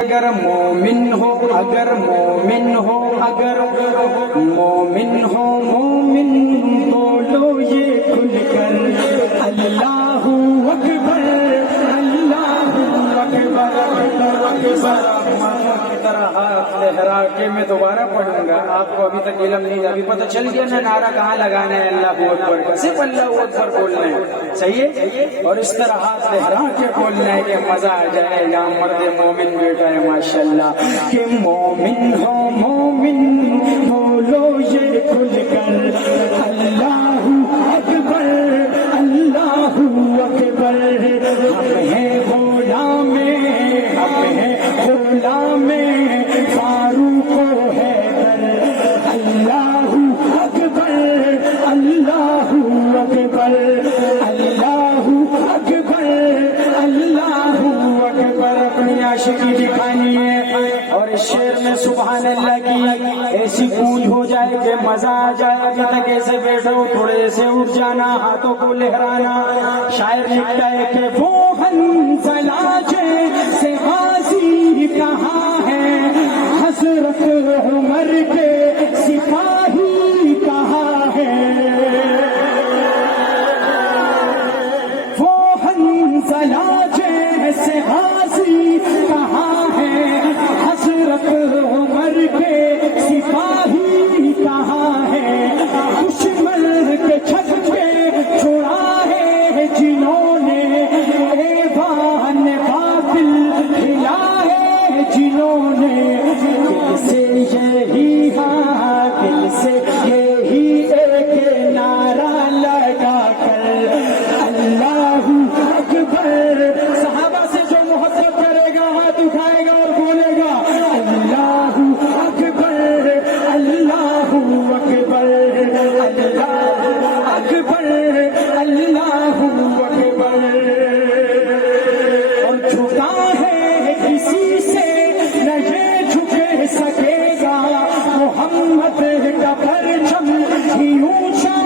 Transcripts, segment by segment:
اگر مومن ہو اگر مومن ہو اگر مومن ہو مومن بولو یہ کھل کر اللہ اکبر اللہ اکبر کی طرح ہاتھ لہرا کے میں دوبارہ پڑھوں گا. آپ کو ابھی تک علم نہیں تھا, ابھی پتہ چل گیا نا نعرہ کہاں لگانا ہے اللہ اکبر کا, صرف اللہ اکبر بولنا ہے. صحیح ہے, اور اس طرح ہاتھ لہرا کے بولنا ہے کہ مزہ آ جائے گا. مرد مومن بیٹا ہے ماشاءاللہ کہ مومن ہو مومن بولو یہ کھل کر اللہ اکبر اللہ اکبر. ہم ہیں غلام ہم ہیں غلام فاروق و حیدر اللہ اکبر اللہ اکبر اللہ اکبر اللہ اکبر. اپنی عاشقی دکھانی ہے اور اس شعر میں سبحان اللہ کی ایسی گونج ہو جائے کہ مزہ آ جائے. ابھی تک ایسے بیٹھو, تھوڑے سے اٹھ جانا, ہاتھوں کو لہرانا. شاعر لکھتا ہے کہ وہ حنظلہ جیسے غازی کہاں ہے, حضرت عمر کے سپاہی کہاں ہے. وہ حنظلہ جیسے غازی کہاں ہے, حضرت عمر کے سپاہی کہاں ہے. دشمن کے چھت پہ چھڑا ہے جنہوں نے ایوان باطل کھلا ہے جنہوں نے. دل سے یہی ہاں دل سے یہی ایک نعرہ لگا کر اللہ اکبر. صحابہ سے جو محبت کرے گا ہاتھ اٹھائے گا اور بولے گا اللہ اکبر اللہ اکبر اللہ اکبر اللہ اکبر. اور جھکا ہے کسی سے نہ یہ جھک سکے گا, محمد کا پرچم ہی اونچا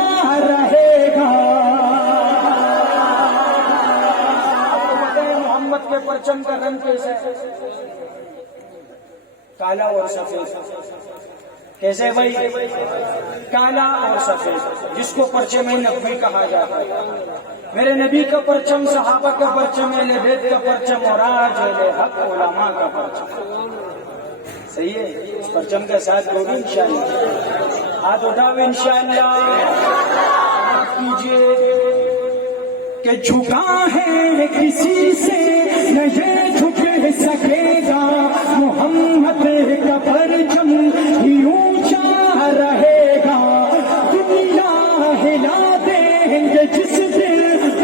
رہے گا. محمد کے پرچم کا رنگ کیسا ہے؟ کالا اور سفید. کیسے بھائی؟ کالا اور سفید, جس کو پرچم نبوی کہا جاتا ہے. میرے نبی کا پرچم, صحابہ کا پرچم, اہل بیت کا پرچم, اور آج اہل حق علماء کا پرچم. صحیح ہے, اس پرچم کا ساتھ دو گے انشاءاللہ. ہاتھ اٹھاؤ انشاءاللہ. کیجیے کہ جھکا ہے کسی سے نہ یہ جھک سکے گا, محمد کا پرچم ہی اونچا رہے گا. دنیا ہلا دیں گے جس دن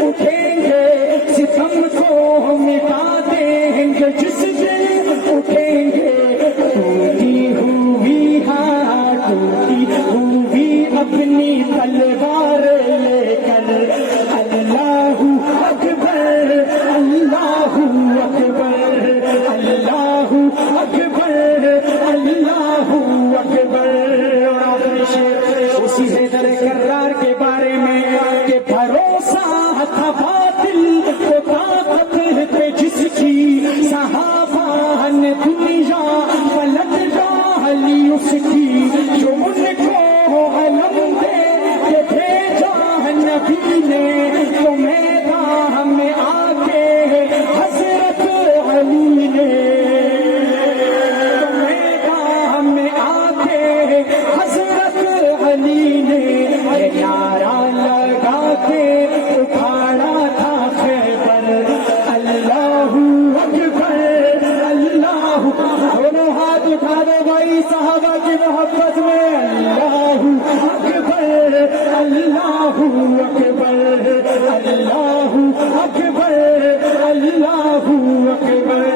اٹھیں گے, ستم کو مٹا دیں گے جس دن اٹھیں گے. ٹوٹی ہوئی ہاں ٹوٹی ہوئی اپنی تلوار لے کر اللہ اکبر اللہ اکبر اللہ اکبر اللہ اکبر. اور اپنے شعر اسی حیدر کرار کے بارے میں کہ بھروسہ تھا باطل کو طاقت پہ جس کی, صحابہ نے دنیا پلٹ ڈالی اس کی. جو ان کو علم دے کے بھیجا نبی نے, تو میدان میں آ کے حضرت علی نے, تو میدان میں آ کے حضرت علی نے نعرہ لگا کے اٹھانا تھا خیبر اللہ اکبر اللہ. دونوں ہاتھ اٹھا دو بھائی صحابہ کی محبت میں اللہ اکبر اللہ اکبر اللہ اکبر اللہ اکبر.